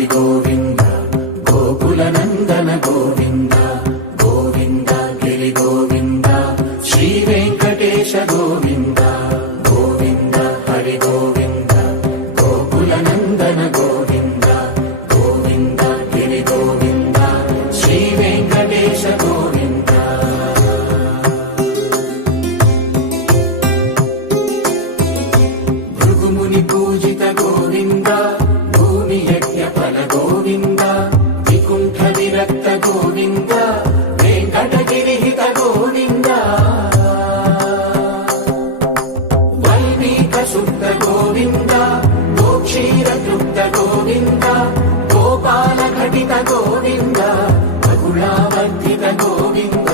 హరి గోవింద గోకుల నందన గోవింద గోవింద గిరి గోవింద శ్రీ వెంకటేశ గోవింద గోవింద హరి గోవింద గోకుల నందన గోవింద గోవింద గిరి గోవింద శ్రీ వెంకటేశ గోవింద భృగుముని పూజిత గోవింద భూమి యజ్ఞ ఫల గోవింద వికుంఠ విరక్త గోవింద వెంకటగిరిహిత గోవింద వైదిక శుద్ధ గోవింద గోక్షీర తృప్త గోవింద గోపాల ఘటిత గోవింద బహుళావర్ధిత గోవింద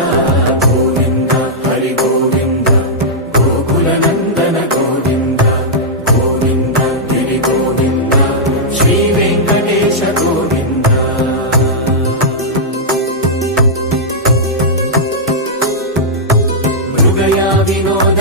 గోవింద హరి గోవింద గోకుల నందన గోవింద గోవింద గిరి గోవింద శ్రీ వెంకటేశ గోవింద మృగయా వినోద